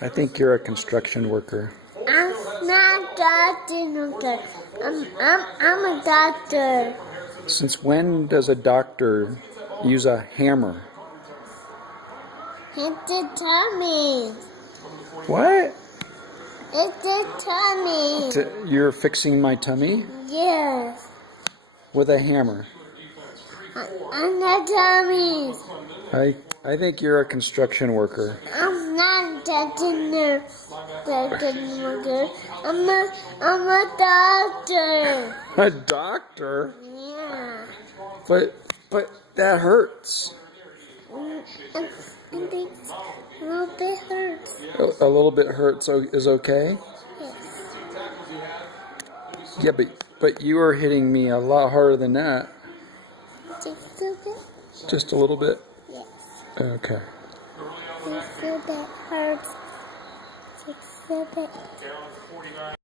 I think you're a construction worker. I'm not doctor. I'm a doctor. Since when does a doctor use a hammer? Hit the tummy. What? Hit the tummy. You're fixing my tummy Yes. with a hammer. I'm not tummy. I think you're a construction worker. I'm not touching the worker. I'm a doctor. A doctor? Yeah. But that hurts. I think a little bit hurts. A little bit hurts is okay? Yes. Yeah, but you are hitting me a lot harder than that. Just a bit. Just a little bit? Yes. Okay. Just a bit hurts. Just a bit.